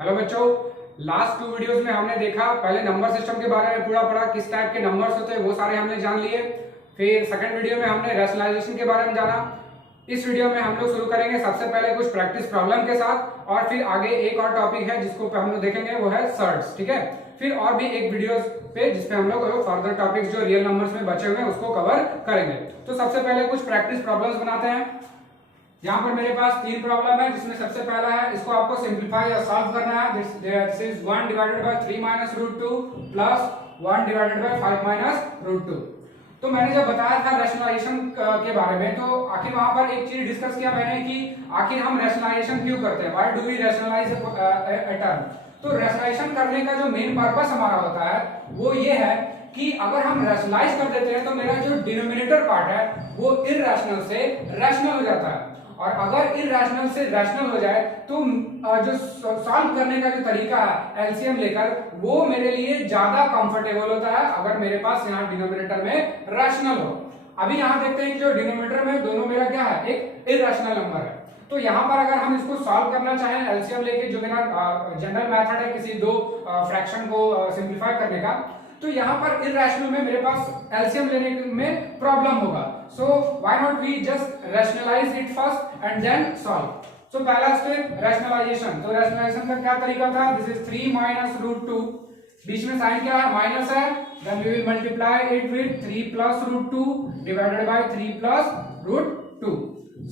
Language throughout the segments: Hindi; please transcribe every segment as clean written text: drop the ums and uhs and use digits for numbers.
हेलो बच्चों, लास्ट 2 वीडियोस में हमने देखा, पहले नंबर सिस्टम के बारे में पूरा पढ़ा, किस टाइप के नंबर्स होते हैं वो सारे हमने जान लिए। फिर सेकंड वीडियो में हमने रैशनलाइजेशन के बारे में जाना। इस वीडियो में हम लोग शुरू करेंगे सबसे पहले कुछ प्रैक्टिस प्रॉब्लम के साथ, और फिर आगे एक और टॉपिक है जिसको हम लोग देखेंगे, वो है सर्ट्स। ठीक है, फिर और भी एक वीडियो पे जिसपे हम लोग फर्दर टॉपिक्स जो रियल नंबर्स में बचे हुए हैं उसको कवर करेंगे। तो सबसे पहले कुछ प्रैक्टिस प्रॉब्लम्स बनाते हैं। यहाँ पर मेरे पास 3 प्रॉब्लम है, जिसमें सबसे पहला है, इसको आपको सिंपलीफाई या सॉल्व करना है। This is 1 divided by 3 minus root 2 plus 1 divided by 5 minus root 2। तो मैंने जब बताया था रैशनलाइजेशन के बारे में, तो आखिर वहां पर एक चीज डिस्कस किया मैंने कि आखिर हम रैशनलाइजेशन क्यों करते हैं, why do we rationalise a term. तो रैशनलाइजेशन करने का जो मेन पर्पस हमारा होता है वो ये है कि अगर हम रैशनलाइज कर देते हैं तो मेरा जो डिनोमिनेटर पार्ट है वो इररेशनल से रैशनल हो जाता है, और अगर इररेशनल से रैशनल हो जाए तो जो सॉल्व करने का जो तरीका है एलसीएम लेकर, वो मेरे लिए ज्यादा कंफर्टेबल होता है अगर मेरे पास यहाँ डिनोमिनेटर में रैशनल हो। अभी यहाँ देखते हैं कि जो डिनोमिनेटर में दोनों मेरा क्या है, एक इररेशनल नंबर है। तो यहाँ पर अगर हम इसको सॉल्व करना चाहें एलसीएम लेके, जो मेरा जनरल मेथड है किसी दो फ्रैक्शन को सिंप्लीफाई करने का, तो यहाँ पर इररेशनल में मेरे पास एलसीएम लेने में प्रॉब्लम होगा। So why not we just rationalise it first and then solve. So पहला स्टेप रैशनलाइजेशन। तो रैशनलाइजेशन का क्या तरीका था, दिस इज 3 माइनस रूट 2, बीच में साइन क्या है, माइनस है, then we will multiply it with 3 plus root 2 divided by 3 plus root 2।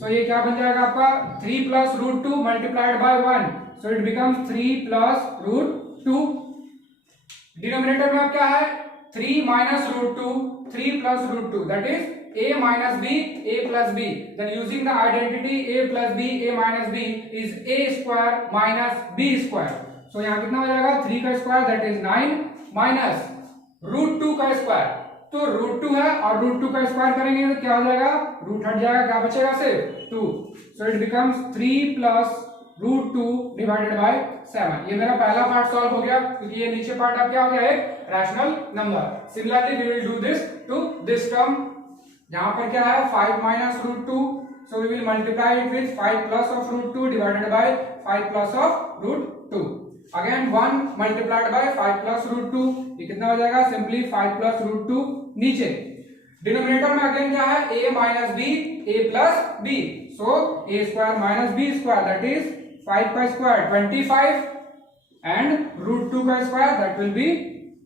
So ये क्या बन जाएगा आपका, 3 plus root 2 multiplied by 1, so it becomes 3 plus root 2। Denominator में अब क्या है, 3 minus root 2, 3 plus root 2, that is a minus b, a plus b. Then using the identity a plus b, a minus b is a square minus b square. So यहाँ कितना हो जाएगा, 3 का square that is 9 minus root 2 का स्क्वायर। तो रूट 2 है और रूट 2 का स्क्वायर करेंगे तो क्या हो जाएगा, रूट हट जाएगा, क्या बचेगा सिर्फ 2। So it becomes 3 plus root 2 divided by 7। ये मेरा पहला पार्ट सॉल्व हो गया, क्योंकि ये नीचे पार्ट अब क्या हो गया, एक rational number. Similarly we will do this to this term. यहाँ पर क्या है, 5 minus root 2, so we will multiply it with 5 plus of root 2 divided by 5 plus of root 2। Again 1 multiplied by 5 plus root 2, ये कितना हो जाएगा, सिंपली 5 प्लस रूट 2। नीचे डिनोमिनेटर में अगेन क्या है, a minus b, a plus b, so a square minus b square that is 5 का स्क्वायर 25 एंड रूट 2 का square that will be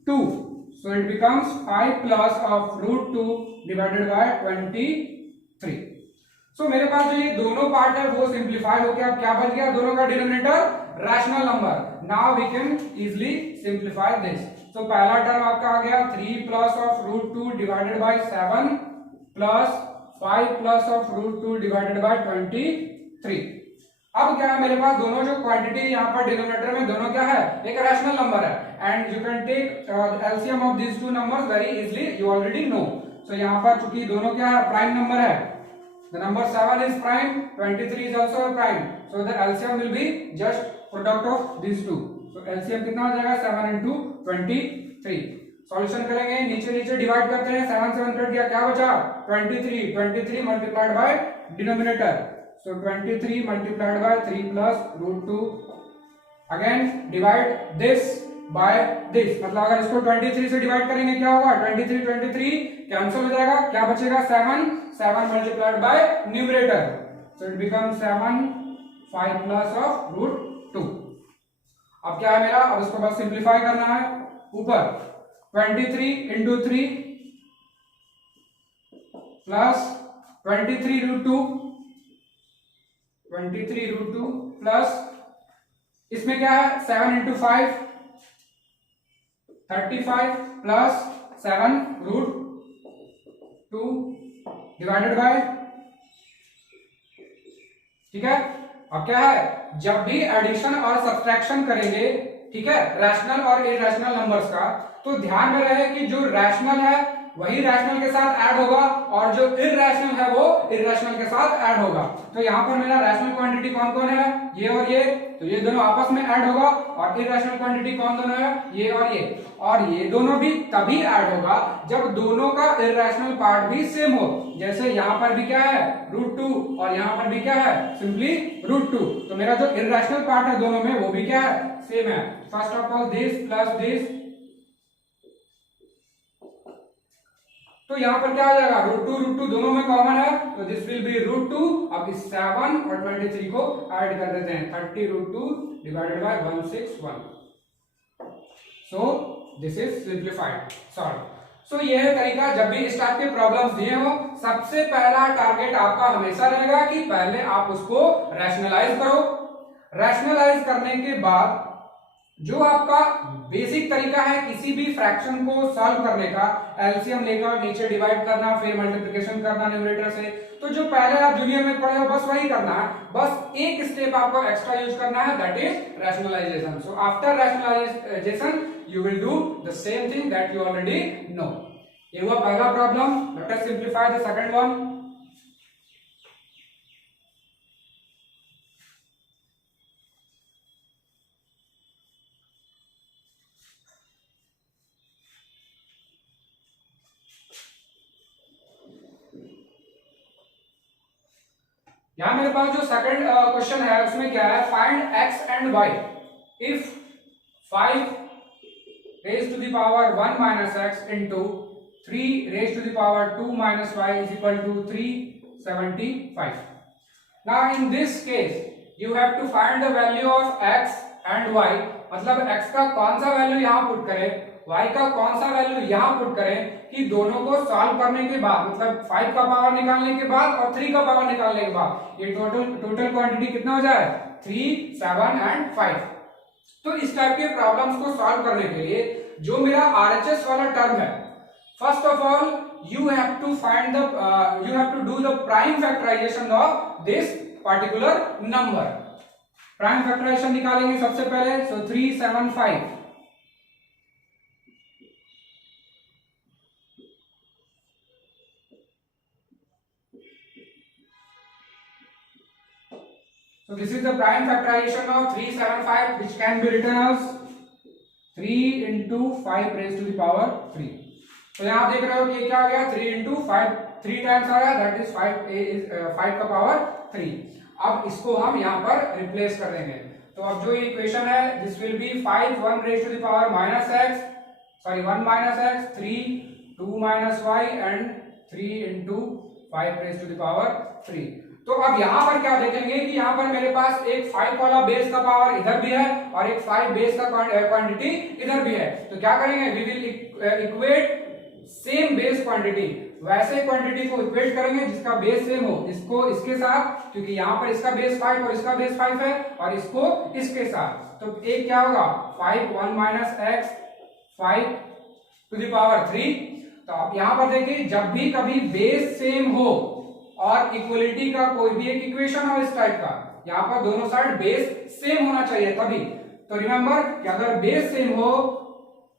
2। So it becomes 5 plus of root 2 divided by 23. So मेरे पास जो ये दोनों पार्ट है वो सिंप्लीफाई हो गया। अब क्या बच गया, दोनों का denominator rational number. Now we can easily simplify this. तो पहला टर्म आपका आ गया 3 plus of root 2 divided by 7 plus 5 plus of root 2 divided by 23। अब क्या है, मेरे पास दोनों जो क्वांटिटी यहाँ पर डिनोमिनेटर में दोनों क्या है, एक रैशनल नंबर है, and you can take LCM of this two numbers very easily, you already know. So यहाँ पर चूंकि दोनों क्या है, प्राइम नंबर है, the number 7 is prime, 23 is also prime, so the LCM will be just product of this two. So LCM कितना हो जाएगा, 7 into 23। सॉल्यूशन करेंगे, नीचे नीचे डिवाइड करते हैं, 7 7 कट गया, क्या बचा 23 multiplied by denominator, so 23 multiplied by 3 plus root 2, again divide this by this, मतलब अगर इसको 23 से डिवाइड करेंगे क्या होगा, 23 कैंसिल हो जाएगा, क्या बचेगा 7 multiplied by numerator, so it becomes 7 5 plus of root 2। अब क्या है मेरा, अब इसको बस सिंप्लीफाई करना है। ऊपर 23 into 3 plus 23 root 2, 23 root 2 plus इसमें क्या है, 7 into 5 35 plus 7 root 2 divided by, ठीक है। अब क्या है, जब भी एडिशन और सब्ट्रैक्शन करेंगे, ठीक है, रैशनल और इररेशनल नंबर्स का, तो ध्यान में रहे कि जो रैशनल है वही रैशनल के साथ ऐड होगा और जो इररेशनल है वो इररेशनल के साथ ऐड होगा। तो यहाँ पर मेरा रैशनल क्वांटिटी कौन कौन है, ये और ये, तो ये दोनों आपस में ऐड होगा। और इररेशनल क्वांटिटी कौन दोनों है, ये और ये दोनों भी तभी ऐड होगा जब दोनों का इररेशनल पार्ट भी सेम हो। जैसे यहाँ पर भी क्या है √2 और यहाँ पर भी क्या है सिंपली √2, तो मेरा जो इररेशनल पार्ट है दोनों में वो भी क्या है सेम है। First of all this plus this, तो यहाँ पर क्या आ जाएगा √2 दोनों में कॉमन है, तो दिस विल बी √2। अब इस 7 और 23 को ऐड कर देते हैं, 30√2 divided by 161, so this is simplified solve. So ये है तरीका, जब भी इस टाइप के प्रॉब्लम्स दिए हो सबसे पहला टारगेट आपका हमेशा रहेगा कि पहले आप उसको रैशनलाइज करो। रैशनलाइज करने के बाद जो आपका बेसिक तरीका है किसी भी फ्रैक्शन को सॉल्व करने का, एलसीएम लेकर नीचे डिवाइड करना फिर मल्टीप्लिकेशन करना न्यूमरेटर से, तो जो पहले आप जूनियर में पढ़े हो बस वही करना है, बस एक स्टेप आपको एक्स्ट्रा यूज करना है, that is rationalization. So after rationalization you will do the same thing that you already know. ये हुआ पहला problem. Let us simplify the second one. यहां मेरे पास जो सेकंड क्वेश्चन है उसमें क्या है, find x and y if 5 raised to the power 1 minus x into 3 raised to the power 2 minus y is equal to 375. Now in this case you have to find the value of x and y, मतलब x का कौन सा वैल्यू यहाँ पुट करें, y का कौन सा वैल्यू यहाँ पुट करें, कि दोनों को सॉल्व करने के बाद मतलब 5 का पावर निकालने के बाद और 3 का पावर निकालने के बाद ये टोटल क्वांटिटी कितना हो जाए 3, 7 and 5। तो इस टाइप के प्रॉब्लम्स को सॉल्व करने के लिए जो मेरा आरएचएस वाला टर्म है, first of all you have to find the you have to do the prime factorization of this particular number. Prime factorization निकालेंगे सबसे पहले, सो 375, so this is the prime factorization of 375 which can be written as 3 into 5 raised to the power 3। तो यहाँ आप देख रहे हो कि क्या आ गया 3 into 5, 3 टाइम्स आ रहा है, दैट इज 5 का पावर 3। अब इसको हम यहाँ पर रिप्लेस कर देंगे, तो अब जो इक्वेशन है this will B 5 1 raised to the power minus x, sorry 1 minus x, 3 2 minus y and 3 into 5 raised to the power 3। तो अब यहाँ पर क्या देखेंगे कि यहाँ पर मेरे पास एक 5 वाला बेस का पावर इधर भी है और एक 5 बेस का क्वांटिटी इधर भी है, तो क्या करेंगे we will equate same base quantity, वैसे क्वांटिटी को इक्वेट करेंगे जिसका बेस सेम हो, इसको इसके साथ, क्योंकि यहाँ पर इसका बेस 5 और इसका बेस 5 है, और इसको इसके साथ, तो एक क्या होगा 5 1 minus x 5 to the power 3। तो आप यहाँ पर देखिए जब भी कभी बेस सेम हो और इक्वलिटी का कोई भी एक इक्वेशन हो इस टाइप का, यहाँ पर दोनों साइड बेस सेम होना चाहिए तभी। तो रिमेंबर कि अगर बेस सेम हो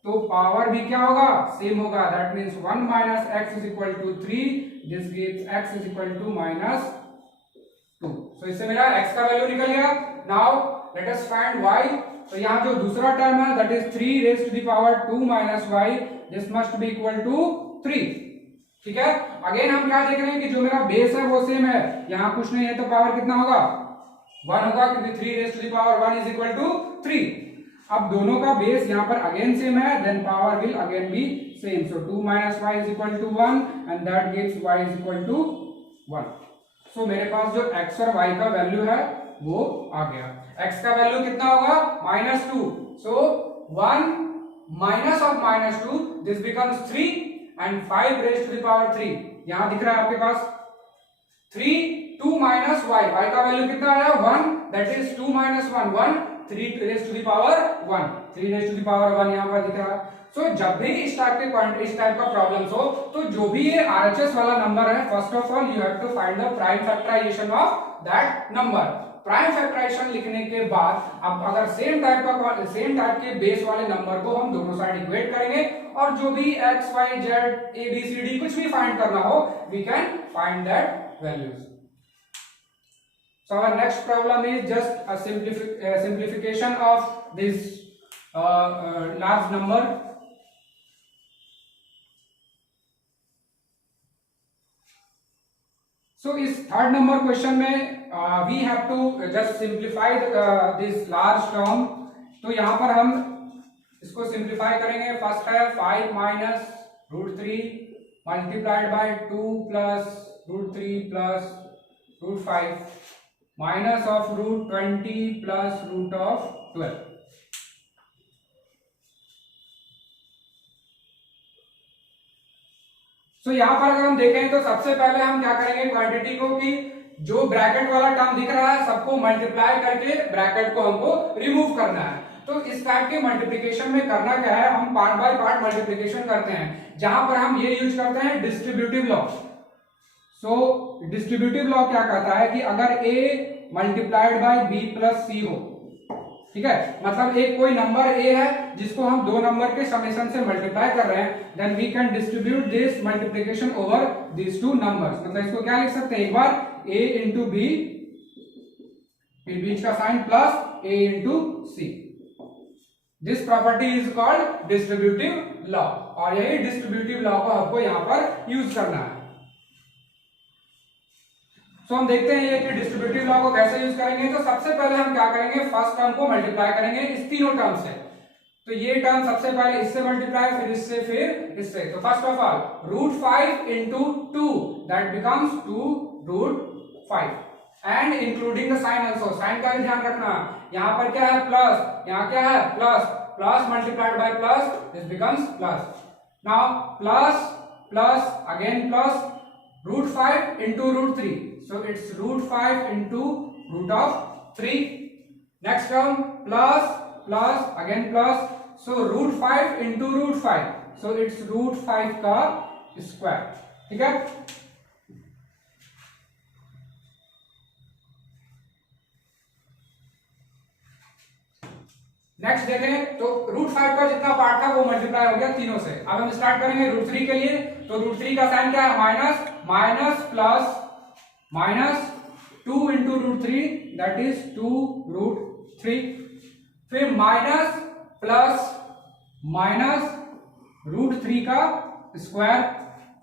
तो पावर भी क्या होगा सेम होगा, that means 1 minus x is equal to 3, this gives x is equal to -2। So इससे मेरा x का वैल्यू निकल गया। Now let us find y। तो यहाँ जो दूसरा टर्म है that is 3 raised to the power 2 minus y, this must be equal to 3। ठीक है, अगेन हम क्या देख रहे हैं कि जो मेरा बेस है वो सेम है, यहाँ कुछ नहीं है तो पावर कितना होगा 1 होगा, क्योंकि 3 raised to the power 1 is equal to 3। अब दोनों का बेस यहाँ पर अगेन सेम है, then power will again be same, so 2 minus y is equal to 1 and that gives y is equal to 1। सो मेरे पास जो x और y का वैल्यू है वो आ गया। x का वैल्यू कितना होगा -2, सो 1 minus of -2, this becomes 3 and 5 raised to the power 3। यहां दिख रहा है आपके पास 3 2 minus y, y का वैल्यू कितना आया 1, that is 2 minus 1 1, 3 raised to the power 1, 3 raised to the power 1 यहां पर दिख रहा है। सो जब भी इस टाइप का प्रॉब्लम्स हो तो जो भी ये आरएचएस वाला नंबर है, first of all you have to find the prime factorization of that number. Prime factorization लिखने के बाद अब अगर सेम टाइप के बेस वाले नंबर को हम दोनों साइड इक्वेट करेंगे और जो भी x y z a b c d कुछ भी फाइंड करना हो we can find that values. So our next problem is just a simplification of this large number. So इस थर्ड नंबर क्वेश्चन में we have to just simplify this large term. तो यहाँ पर हम इसको सिंप्लीफाई करेंगे. फर्स्ट है 5 minus root 3 multiplied by 2 plus root 3 plus root 5 minus of root 20 plus root of 12. So यहां पर अगर हम देखें तो सबसे पहले हम क्या करेंगे क्वांटिटी को कि जो ब्रैकेट वाला टर्म दिख रहा है सबको मल्टीप्लाई करके ब्रैकेट को हमको रिमूव करना है. तो इस टाइप के मल्टीप्लिकेशन में करना क्या है, हम पार्ट बाय पार्ट मल्टीप्लिकेशन करते हैं जहां पर हम ये यूज करते हैं डिस्ट्रीब्यूटिव लॉ. सो डिस्ट्रीब्यूटिव लॉ क्या कहता है कि अगर a multiplied by b plus c हो, ठीक है, मतलब एक कोई नंबर a है जिसको हम दो नंबर के समेशन से मल्टीप्लाई कर रहे हैं, then we can distribute this multiplication over this two numbers. मतलब इसको क्या लिख सकते हैं, एक बार a इंटू बी, फिर बीच का sign plus a into c. This property is called distributive law और यही डिस्ट्रीब्यूटिव लॉ को आपको यहाँ पर यूज करना है. तो हम देखते हैं ये कि डिस्ट्रीब्यूटिव लॉ को कैसे यूज करेंगे. तो सबसे पहले हम क्या करेंगे, फर्स्ट टर्म को मल्टीप्लाई करेंगे इस तीनों टर्म से. तो ये टर्म सबसे पहले इससे मल्टीप्लाई, फिर इससे, फिर इससे. तो first of all root 5 into 2 that becomes 2 root 5 and including the sign also. Sign का भी ध्यान रखना, यहाँ पर क्या है प्लस, यहाँ क्या है plus, plus multiplied by plus this becomes plus. Now plus plus again plus root 5 into root 3, so it's root 5 into root of 3. Next term plus plus again plus, so root 5 into root 5, so it's root 5 का square. ठीक है. नेक्स्ट देखें तो रूट 5 का जितना पार्ट था वो मल्टीप्लाई हो गया तीनों से. अब हम स्टार्ट करेंगे रूट 3 के लिए. तो रूट 3 का साइन क्या है, minus, minus plus minus 2 into root 3 that is 2 root 3. फिर माइनस प्लस माइनस रूट 3 का स्क्वायर.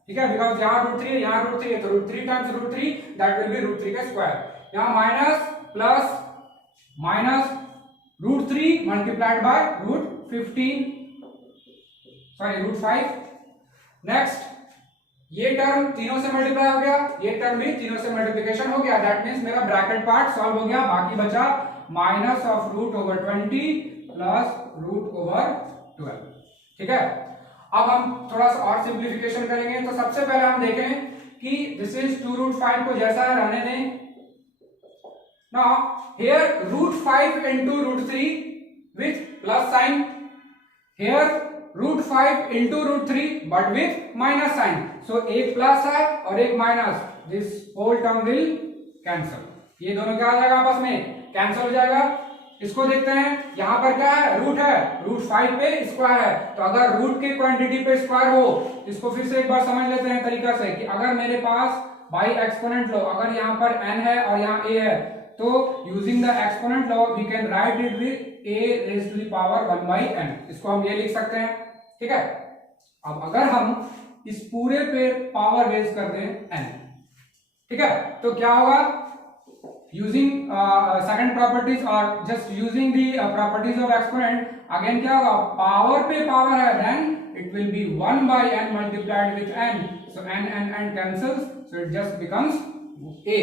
ठीक है, बिकॉज यहाँ रूट 3 है, यहाँ रूट 3 है, तो root 3 times root 3 that will be root 3 का स्क्वायर. यहाँ minus plus minus root 3 multiplied by root 15, sorry root 5. Next ये टर्म तीनों से मल्टीप्लाई हो गया, ये टर्म भी तीनों से मल्टीप्लिकेशन हो गया. दैट मीन्स मेरा ब्रैकेट पार्ट सॉल्व हो गया. बाकी बचा minus of root over 20 plus root over 12. ठीक है, अब हम थोड़ा सा और सिंप्लीफिकेशन करेंगे. तो सबसे पहले हम देखें कि दिस इज 2 रूट 5 को जैसा है रहने दें. Now here root 5 into root 3 with plus sign. Here root 5 into root 3 but with minus sign. So एक प्लस है और एक minus. This whole term will cancel. ये दोनों क्या हो जाएगा, आपस में कैंसिल हो जाएगा. इसको देखते हैं, यहाँ पर क्या है, रूट है, रूट 5 पे स्क्वायर है. तो अगर रूट के क्वांटिटी पे स्क्वायर हो, इसको फिर से एक बार समझ लेते हैं तरीका से कि अगर मेरे पास बाई एक्सपोनेंट लो, अगर यहाँ पर n है और यहाँ a है, तो using the exponent law we can write it with a raise to the power 1 by n. इसको हम ये लिख सकते हैं. ठीक है, अब अगर हम इस पूरे पे पावर रेज कर दें n, ठीक है, तो क्या होगा, यूजिंग सेकंड प्रॉपर्टीज और just using the properties of exponent, again क्या होगा, पावर पे पावर है, then it will be 1 by n multiplied with n. So n cancels, so it just becomes a.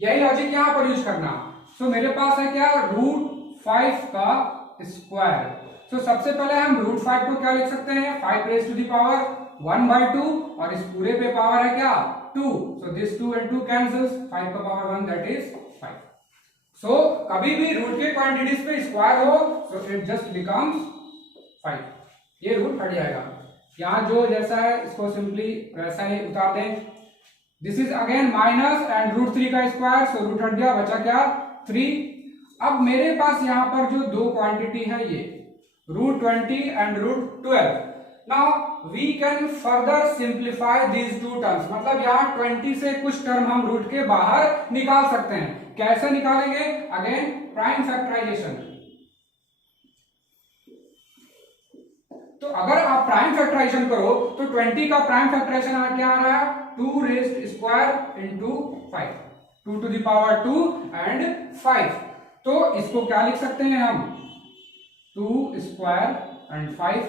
यही लॉजिक यहां पर यूज करना. सो मेरे पास है क्या, रूट 5 का स्क्वायर. सो सबसे पहले हम रूट 5 को क्या लिख सकते हैं, 5 raise to the power 1 by 2 और इस पूरे पे पावर है क्या, 2. सो दिस 2 and 2 कैंसल्स, 5 का पावर 1 दैट इज 5. सो कभी भी रूट के क्वांटिटीज पे स्क्वायर हो, सो इट जस्ट बिकम्स 5. ये रूट हट जाएगा. यहाँ जो जैसा है इसको सिंपली वैसा ही उतार दें. This is again minus and √3 का स्क्वायर, सो रूट हट गया, बचा क्या 3। अब मेरे पास यहां पर जो दो क्वांटिटी है ये √20 and √12। Now we can further simplify these two terms, मतलब यहाँ 20 से कुछ टर्म हम रूट के बाहर निकाल सकते हैं। कैसे निकालेंगे? Again prime factorization. तो अगर आप प्राइम फैक्टराइजेशन करो तो 20 का प्राइम फैक्टराइजेशन क्या आ रहा है? 2 raised square into 5, 2 to the power 2 and 5। तो इसको क्या लिख सकते हैं हम? 2 स्क्वायर एंड 5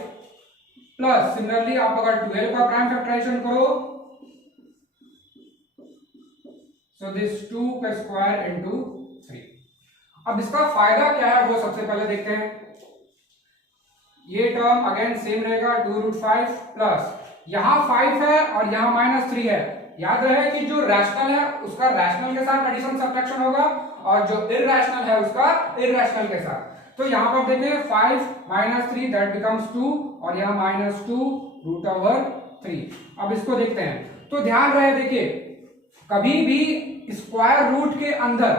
प्लस सिमिलरली आप अगर 12 का प्राइम फैक्टराइजेशन करो, सो दिस 2 का स्क्वायर इंटू 3। अब इसका फायदा क्या है वो सबसे पहले देखते हैं। ये टर्म अगेन सेम रहेगा, 2√5 प्लस यहां 5 है और यहां -3 है। याद रहे कि जो रैशनल है उसका रैशनल के साथ एडिशन सब्ट्रैक्शन होगा और जो इरैशनल है उसका इरैशनल के साथ। तो यहां पर देखें 5 -3 दैट बिकम्स 2 और यहां -2√3। अब इसको देखते हैं तो ध्यान रहे, देखिए कभी भी स्क्वायर रूट के अंदर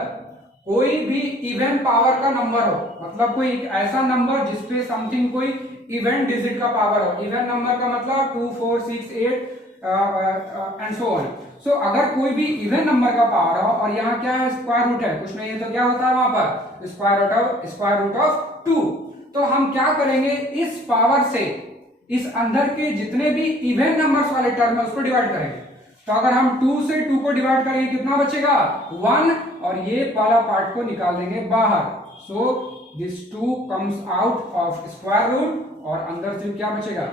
कोई भी इवन पावर का नंबर हो, मतलब कोई ऐसा नंबर जिसपे समथिंग कोई इवन डिजिट का पावर हो। इवन नंबर का मतलब 2, 4, 6, 8 एंड सो ऑन। सो अगर कोई भी इवन नंबर का पावर हो और यहाँ क्या है? स्क्वायर रूट है, कुछ नहीं है तो क्या होता है वहां पर? Square root of 2। तो हम क्या करेंगे? इस पावर से इस अंदर के जितने भी इवन नंबर्स वाले टर्म है उसको डिवाइड करेंगे। तो अगर हम 2 से 2 को डिवाइड करेंगे कितना बचेगा? 1, और ये वाला पार्ट को निकाल देंगे बाहर। So this 2 comes out of square root और अंदर से क्या बचेगा?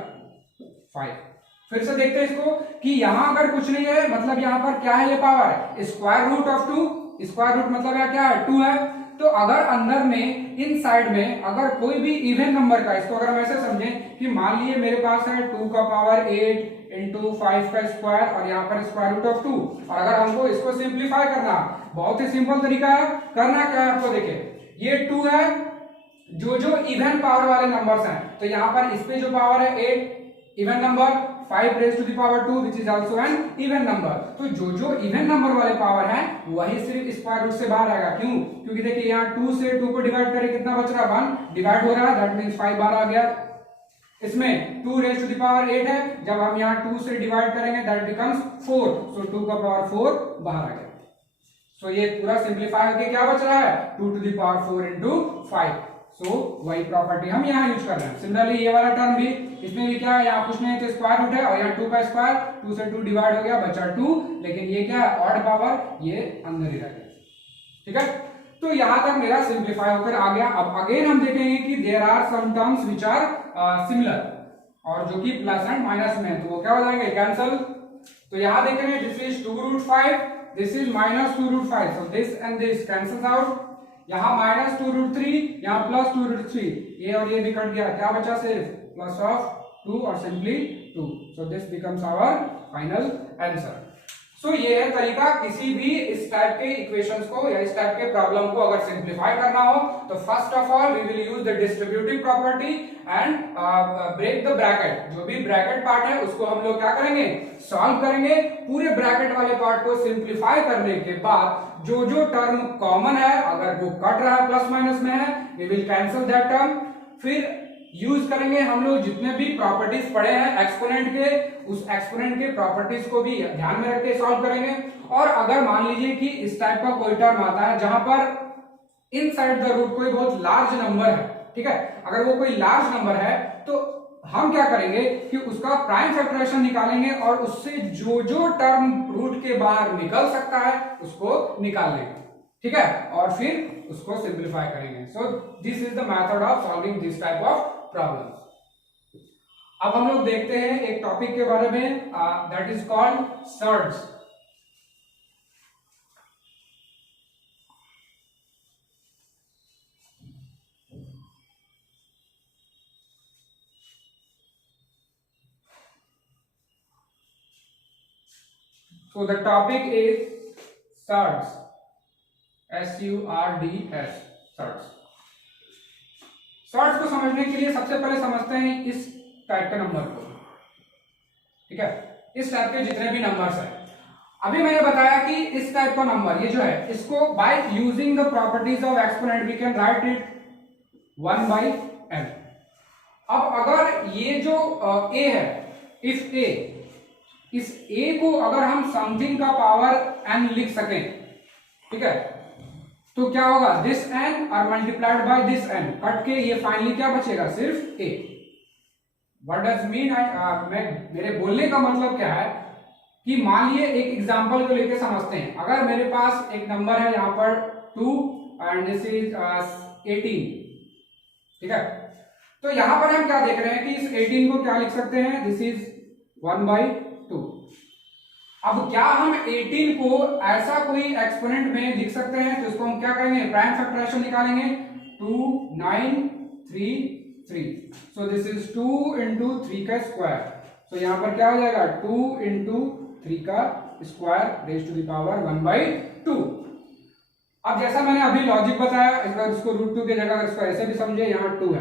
5। फिर से देखते हैं इसको कि यहां अगर कुछ नहीं है, मतलब यहां पर क्या है? ये power square root of 2। Square root मतलब यह क्या है? 2 है। तो अगर अंदर में इन साइड में अगर कोई भी इवन नंबर का, इसको अगर हम ऐसे समझें कि मान लिए मेरे पास है 2 का पावर 8 इंटू 5 का स्क्वायर और यहाँ पर स्क्वायर रूट ऑफ 2, और अगर हमको इसको सिंप्लीफाई करना, बहुत ही सिंपल तरीका है। करना क्या है आपको? देखिए ये 2 है, जो इवन पावर वाले नंबर्स हैं तो यहाँ पर इस पे जो पावर है 8 even number, 5 raise to the power 2 which is also an even number. तो जो इवन नंबर वाले पावर है वही सिर्फ स्क्वायर रूट से बाहर आएगा। क्यों? क्योंकि देखिए यहाँ 2 से 2 को डिवाइड करें कितना बच रहा है? 1 डिवाइड हो रहा है, दैट मींस 5 बाहर आ गया। इसमें 2 रेज टू द पावर 8 है, जब हम यहाँ 2 से डिवाइड करेंगे दैट बिकम्स 4, सो 2 का पावर 4 बाहर आ गया। सो ये पूरा सिंप्लीफाई होके क्या बच रहा है? 2 टू द पावर 4 इंटू 5। सो वही प्रॉपर्टी हम यहाँ यूज कर रहे हैं। सिमिलरली ये वाला टर्म भी, इसमें भी क्या है? यहाँ कुछ नहीं है तो स्क्वायर रूट है और यहाँ 2 का स्क्वायर, 2 से 2 डिवाइड हो गया, बचा 2, लेकिन ये क्या है? ऑड पावर, ये अंदर ही रह गया। ठीक है, तो यहां तक मेरा सिंप्लीफाई होकर आ गया। अब अगेन हम देखेंगे कि there are some terms which are similar, और जो कि प्लस एंड माइनस में है तो वो क्या हो जाएंगे? कैंसल। तो यहां देखेंगे this is 2√5, this is -2√5, so this and this cancels out. यहां -2√3, यहां +2√3, ये और ये भी कट गया, क्या बचा? सिर्फ प्लस ऑफ 2 और simply 2। So this becomes our final answer. So ये है तरीका किसी भी इस टाइप के इक्वेशंस को या इस टाइप के प्रॉब्लम को अगर सिंप्लीफाई करना हो तो first of all we will use the distributive property and break the bracket. जो भी ब्रैकेट पार्ट है उसको हम लोग क्या करेंगे? सॉल्व करेंगे। पूरे ब्रैकेट वाले पार्ट को सिंप्लीफाई करने के बाद जो टर्म कॉमन है, अगर वो कट रहा है प्लस माइनस में है, we will cancel that term. फिर यूज करेंगे हम लोग जितने भी प्रॉपर्टीज पढ़े हैं एक्सपोनेंट के, उस एक्सपोनेंट के प्रॉपर्टीज को भी ध्यान में रख के सॉल्व करेंगे। और अगर मान लीजिए कि इस टाइप का कोई टर्म आता है जहां पर इनसाइड द रूट कोई बहुत लार्ज नंबर है, ठीक है, अगर वो कोई लार्ज नंबर है तो हम क्या करेंगे कि उसका प्राइम फैक्टराइजेशन निकालेंगे और उससे जो टर्म रूट के बाहर निकल सकता है उसको निकाल लेंगे। ठीक है, और फिर उसको सिंप्लीफाई करेंगे। सो this is the method of solving this type of problems. अब हम लोग देखते हैं एक टॉपिक के बारे में, that is called surds. So the topic is surds, S-U-R-D-S, surds। Surds को समझने के लिए सबसे पहले समझते हैं इस टाइप के नंबर को। ठीक है, इस टाइप के जितने भी नंबर्स हैं, अभी मैंने बताया कि इस टाइप का नंबर ये जो है इसको by using the properties of exponent we can write it 1/n। अब अगर ये जो a है, इफ a, इस a को अगर हम समथिंग का पावर n लिख सकें, ठीक है, तो क्या होगा, दिस n और multiplied by this n, cut के ये फाइनली क्या बचेगा, सिर्फ a। व्हाट डज मीन, मेरे बोलने का मतलब क्या है कि मान लिए एक एग्जांपल को लेके समझते हैं। अगर मेरे पास एक नंबर है यहाँ पर 2 एंड दिस इज 18, ठीक है, तो यहां पर हम क्या देख रहे हैं कि इस 18 को क्या लिख सकते हैं, दिस इज 1/2। अब क्या हम 18 को ऐसा कोई एक्सपोनेंट में लिख सकते हैं, तो इसको हम क्या करेंगे, प्राइम फैक्टराइजेशन निकालेंगे, 2 9 3 3, सो दिस इज 2 इंटू 3 का स्क्वायर, तो यहां पर क्या हो जाएगा 2 इंटू 3 का square raise to the power 1/2। अब जैसा मैंने अभी लॉजिक बताया, इस बार इसको √2 की जगह इसको ऐसे भी समझे, यहाँ 2 है,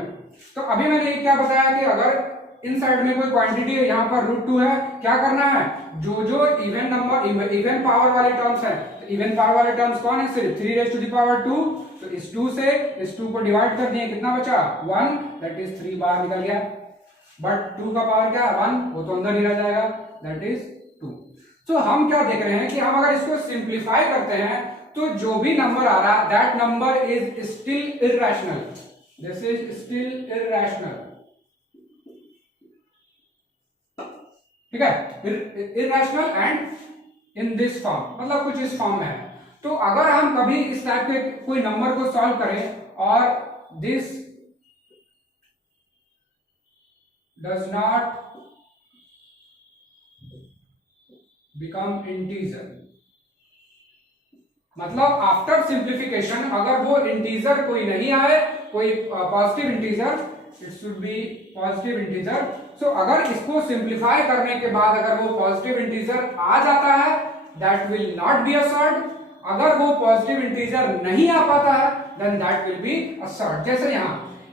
तो अभी मैंने क्या बताया कि अगर इन साइड में कोई क्वांटिटी है, यहाँ पर √2 है, क्या करना है, जो जो इवन नंबर इवन पावर वाले टर्म्स है, तो इवन पावर वाले टर्म्स कौन है, सिर्फ 3 रेज टू द पावर 2, तो इस 2 से इस 2 को डिवाइड कर दिए, कितना बचा 1, दैट इज 3 बार निकल गया, बट 2 का पावर क्या है 1, वो तो अंदर ही रह जाएगा, दैट इज 2। तो हम क्या देख रहे हैं कि हम अगर इसको सिंप्लीफाई करते हैं तो जो भी नंबर आ रहा है that number is still irrational, this is still irrational, ठीक है, irrational and in this form, मतलब कुछ इस फॉर्म में है। तो अगर हम कभी इस टाइप के कोई नंबर को सॉल्व करें और this does not become integer, मतलब आफ्टर सिंप्लीफिकेशन अगर वो इंटीजर कोई नहीं आए, कोई positive integer, it should be positive integer, so अगर इसको सिंप्लीफाई करने के बाद अगर वो पॉजिटिव इंटीजर आ जाता है that will not be a surd, अगर वो पॉजिटिव इंटीजर नहीं आ पाता है then that will be a surd. जैसे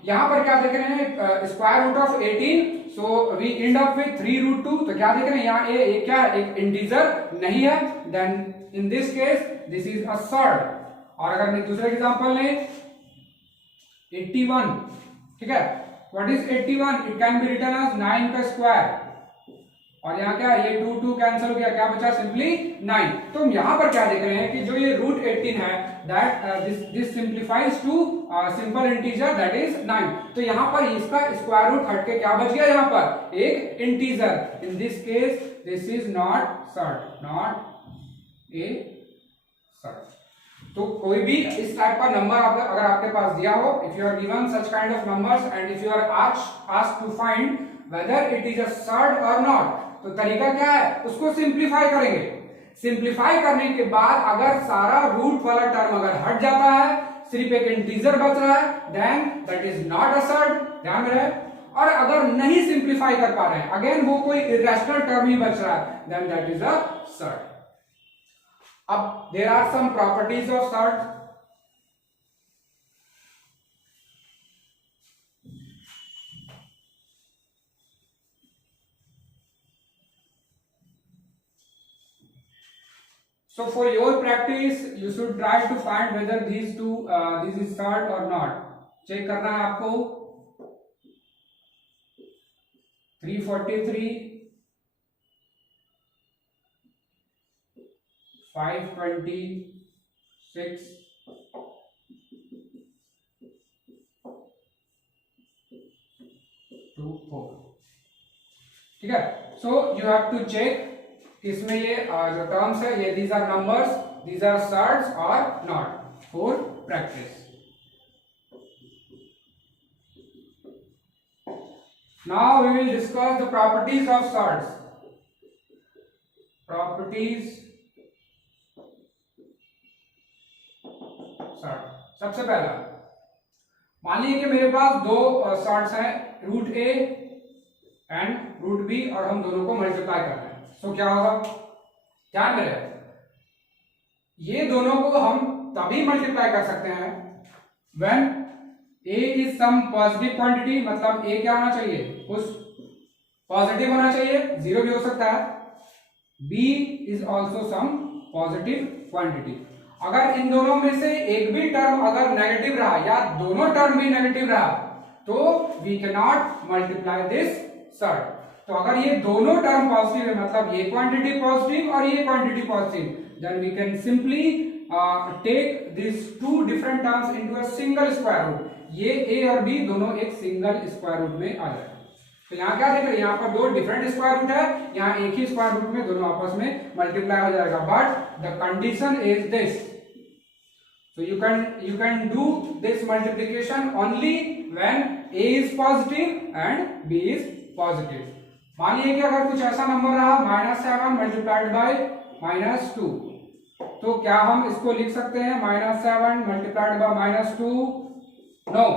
यहां पर क्या देख रहे हैं, square root of 18, so we end up with 3√2, तो क्या देख रहे हैं यहाँ ए क्या है, एक इंटीजर नहीं है, then in this case this is a surd. और अगर मैं दूसरा एग्जांपल लें 81, ठीक है, what is 81, it can be written as 9 का स्क्वायर, और यहाँ क्या ये 2 कैंसिल हो गया, क्या बचा सिंपली 9। तो हम यहाँ पर क्या देख रहे हैं कि जो ये √18 है that this simplifies to simple integer that is 9, तो यहाँ पर इसका स्क्वायर रूट हट के क्या बच गया, यहाँ पर एक integer, in this case this is not surd, not a surd. तो कोई भी इस टाइप का नंबर अगर आपके पास दिया हो, if you are given such kind of numbers and if you are asked to find whether it is a surd or not, तो तरीका क्या है, उसको सिंप्लीफाई करेंगे। सिंप्लीफाई करने के बाद अगर सारा रूट वाला टर्म अगर हट जाता है, सिर्फ एक इंटीजर बच रहा है, then that is not a surd, ध्यान रहे। और अगर नहीं सिंप्लीफाई कर पा रहे हैं, अगेन वो कोई इरेशनल टर्म ही बच रहा है, then that is a surd. अब there are some properties of surd. So for your practice, you should try to find whether these two, this is sort or not. Check करना है आपको। 343, 526, 24, ठीक है। So you have to check इसमें ये जो टर्म्स है ये these are numbers, these are surds or not for practice. Now we will discuss the properties of surds. Properties surd. सबसे पहला मान लीजिए कि मेरे पास दो सर्ड्स हैं, root a and root b, और हम दोनों को मल्टीप्लाई कर रहे हैं। तो क्या होगा, ध्यान में रहे, ये दोनों को हम तभी मल्टीप्लाई कर सकते हैं when a is some positive quantity, मतलब a क्या होना चाहिए, कुछ पॉजिटिव होना चाहिए, जीरो भी हो सकता है, b is also some positive quantity। अगर इन दोनों में से एक भी टर्म अगर नेगेटिव रहा या दोनों टर्म भी नेगेटिव रहा तो we can not multiply this surd. तो अगर ये दोनों टर्म पॉजिटिव है, मतलब ये क्वांटिटी पॉजिटिव और ये quantity positive, then we can simply take this two different terms into a single square root. ये a और b दोनों एक सिंगल स्क्वायर रूट में आ जाएगा। तो यहाँ क्या देख रहे हैं, यहाँ पर दो डिफरेंट स्क्वायर रूट है, यहाँ एक ही स्क्वायर रूट में दोनों आपस में मल्टीप्लाई हो जाएगा। But the condition is this, so you can do this multiplication only when a is positive and b is positive। मानिए कि अगर कुछ ऐसा नंबर रहा -7 मल्टीप्लाइड बाय -2, तो क्या हम इसको लिख सकते हैं -7 मल्टीप्लाइड बाय -2? नो,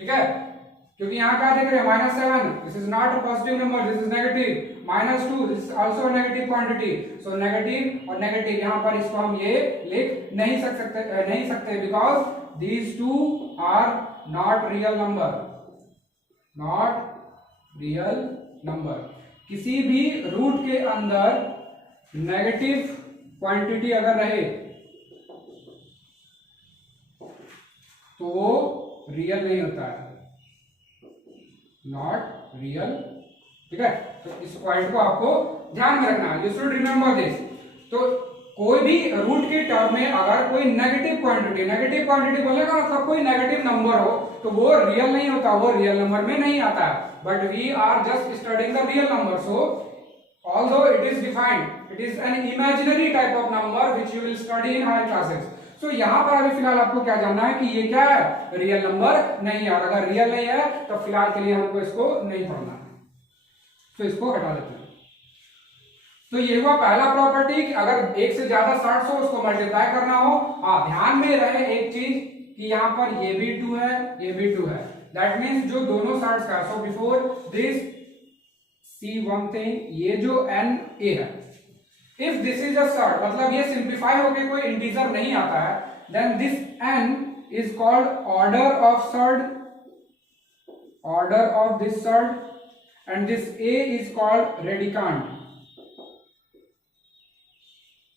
ठीक है, क्योंकि यहाँ क्या देख रहे हैं -7, this is not a positive number, this is negative. -2, this is also a negative quantity, so negative और नेगेटिव यहाँ पर इसको हम ये लिख नहीं सकते because these two are not real number, not real number. किसी भी रूट के अंदर नेगेटिव क्वांटिटी अगर रहे तो वो रियल नहीं होता है, नॉट रियल, ठीक है। तो इस पॉइंट को आपको ध्यान में रखना है, यू शुड रिमेंबर दिस। तो कोई भी रूट के टर्म में अगर कोई नेगेटिव क्वांटिटी बोलने का मतलब कोई नेगेटिव नंबर हो तो वो रियल नहीं होता, वो रियल नंबर में नहीं आता है। But we are just studying the real number, so although it is defined, it is an imaginary type of number which you will study in higher classes। so यहाँ पर अभी फिलहाल आपको क्या जानना है कि ये क्या है, रियल नंबर नहीं है, और अगर रियल नहीं है तो फिलहाल के लिए हमको इसको नहीं पढ़ना है, तो इसको हटा देते हैं। तो ये हुआ पहला प्रॉपर्टी कि अगर एक से ज्यादा सर्ट्स हो उसको मल्टीप्लाई करना हो। हाँ, ध्यान में रहे एक चीज कि यहाँ पर ये भी 2 है, ये भी 2 है, दैट मीन्स जो दोनों सर्ट्स का, so before this see one thing, ये जो n a है, if this is a surd, मतलब ये सिंप्लीफाई होके कोई इंटीजर नहीं आता है, then this n is called order of surd, order of this surd, and this a is called radicand,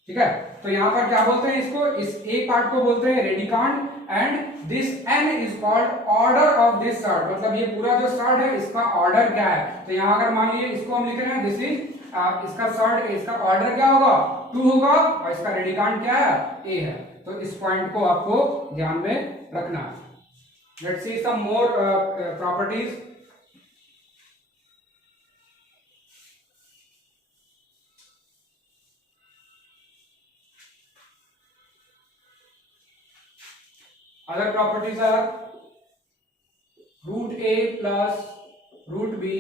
ठीक है। तो यहां पर क्या बोलते हैं इसको, इस a पार्ट को बोलते हैं radicand, and this n is called order of this shirt, मतलब ये पूरा जो सर्ट है इसका ऑर्डर क्या है। तो यहां अगर मान लीजिए इसको हम लिख रहे हैं, दिस इज इसका सर्ट, इसका ऑर्डर क्या होगा, 2 होगा, और इसका रेडिकांड क्या है, a है। तो इस पॉइंट को आपको ध्यान में रखना है। Let's see some more properties. Other properties are root a plus root b,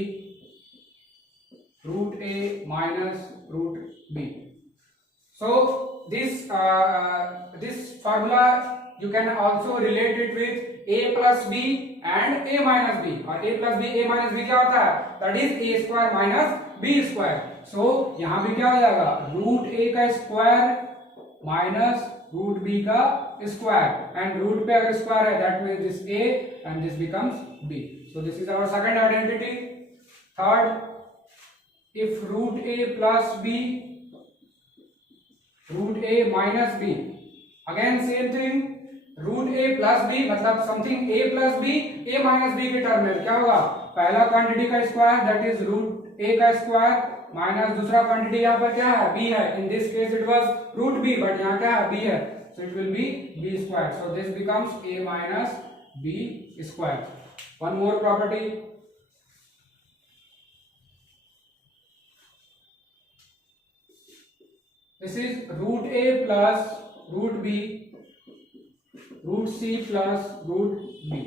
root a minus root b। So this formula you can also relate it with a plus b and a minus b, और a plus b a minus b क्या होता है, that is a square minus b square। so यहाँ भी क्या हो जाएगा, root a का स्क्वायर माइनस रूट बी का स्क्वायर, एंड रूट पे अगर स्क्वायर है that means this a and this becomes b। So this is our second identity. Third, if root a plus b, root a minus b, again same thing, root a plus b मतलब something a plus b, a minus b के टर्म में क्या होगा, पहला क्वांटिटी का square that is root a का स्क्वायर माइनस दूसरा क्वांटिटी यहाँ पर क्या है, b है, in this case it was root b, but यहाँ क्या है, b है, so it will be b square, so this becomes a minus b square. One more property, this is root a plus root b, root c plus root b।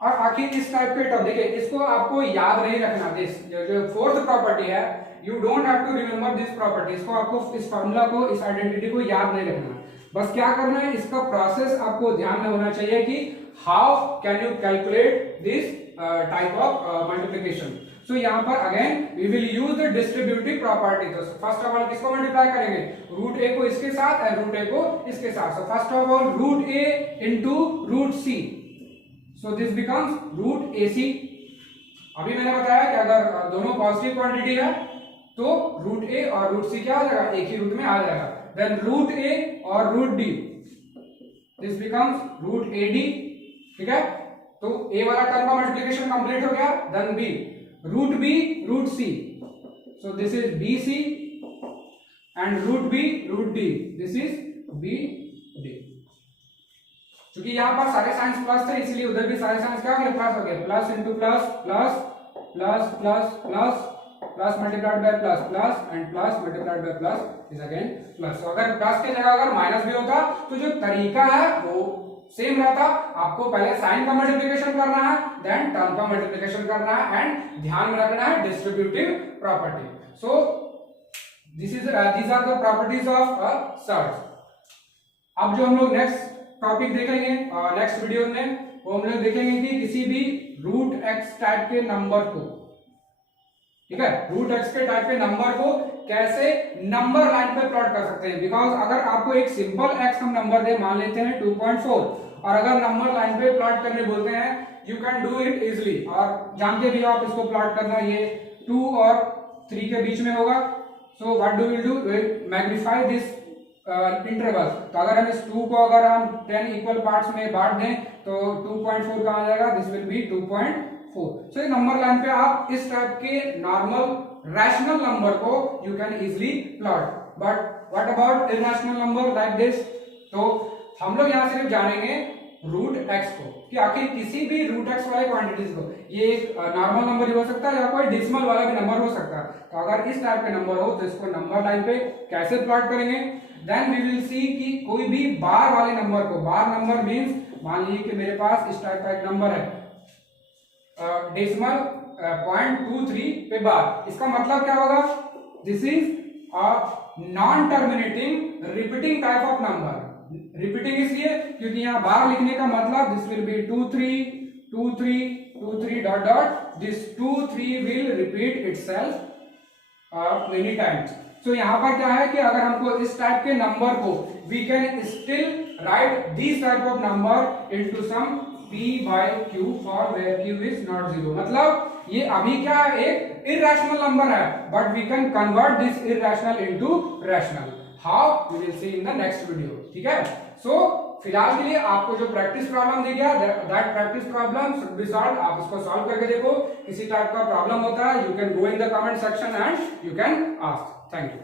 और आखिर इस टाइप के टर्म, देखिए इसको आपको याद नहीं रखना, दिस जो फोर्थ प्रॉपर्टी है, you don't have to remember this property, इसको आपको, इस फार्मूला को, इस आइडेंटिटी को याद नहीं रखना, बस क्या करना है, इसका प्रोसेस आपको ध्यान में होना चाहिए कि how can you calculate this type of multiplication. So यहाँ पर again we will use the distributive property. तो फर्स्ट ऑफ ऑल किसको मल्टीप्लाई करेंगे, रूट ए को इसके साथ और रूट ए को इसके साथ। So first of all root A into root C, so this becomes root AC। अभी मैंने बताया कि अगर दोनों पॉजिटिव क्वांटिटी है तो रूट ए और रूट सी क्या हो जाएगा, एक ही रूट में आ जाएगा। देन रूट ए और root d, this becomes root a d, ठीक है। तो ए वाला टर्म का मल्टीप्लिकेशन कंप्लीट हो गया। Then b, root b root c, so this is b c, and root b root d, this is b d. क्योंकि यहाँ पर सारे साइंस प्लस थे इसलिए उधर भी सारे साइंस क्या हो गया, प्लस हो गया। Plus into plus plus plus plus plus plus multiplied by plus plus and plus multiplied by plus is again plus. तो अगर प्लस की जगह अगर माइनस भी होता तो जो तरीका है वो सेम रहता। आपको पहले साइन का मल्टीप्लिकेशन करना है, देन टर्म का मल्टीप्लिकेशन करना है, एंड ध्यान में रखना है distributive property. So these are the properties of a surds। अब जो हम लोग नेक्स्ट टॉपिक देखेंगे नेक्स्ट वीडियो में, वो हम लोग देखेंगे कि किसी भी रूट एक्स टाइप के नंबर को, ठीक है, रूट एक्स के टाइप के नंबर को कैसे नंबर लाइन पे प्लॉट कर सकते हैं। बिकॉज अगर आपको एक सिंपल एक्स हम नंबर दे, मान लेते हैं 2.4, और अगर नंबर लाइन पे प्लॉट करने बोलते हैं, you can do it easily. और जानते भी आप इसको प्लॉट करना, ये 2 और 3 के बीच में होगा। So what do will do, will magnify this interval. तो अगर हम इस 2 को अगर हम 10 इक्वल पार्ट्स में बांट दें तो 2.4 कहाँ जाएगा, this will B 2.4। So number line पे आप इस टाइप के नॉर्मल रैशनल नंबर को you can easily plot. But what about irrational number like this. तो हम लोग यहाँ सिर्फ जानेंगे रूट एक्स को, कि आखिर किसी भी रूट एक्स वाले क्वांटिटीज को, ये एक नॉर्मल नंबर भी हो सकता है या कोई डेसिमल वाला भी नंबर हो सकता है। तो अगर इस टाइप के नंबर हो तो इसको नंबर लाइन पे कैसे प्लॉट करेंगे। देन वी विल सी कि कोई भी बार वाले नंबर को, बार नंबर मींस मान लीजिए कि मेरे पास इस टाइप का एक नंबर है डेसिमल 0.23 पे बार, इसका मतलब क्या होगा, this is a non terminating repeating type of number. Repeating इसलिए क्योंकि यहाँ बार लिखने का मतलब this will be 2 3 2 3 2 3 dot dot, this 2 3 will repeat itself many times. So यहाँ पर क्या है कि अगर हमको इस टाइप के नंबर को we can still write this type of number into some p by q for where q is not 0। मतलब ये अभी क्या है, एक इरैशनल नंबर है, but we can convert this irrational into rational. How, we will see in the next video, ठीक है। सो फिलहाल के लिए आपको जो प्रैक्टिस प्रॉब्लम दी गया, that practice problem should be solved. आप इसको सॉल्व करके देखो, किसी टाइप का प्रॉब्लम होता है you can go in the comment section and you can ask. Thank you.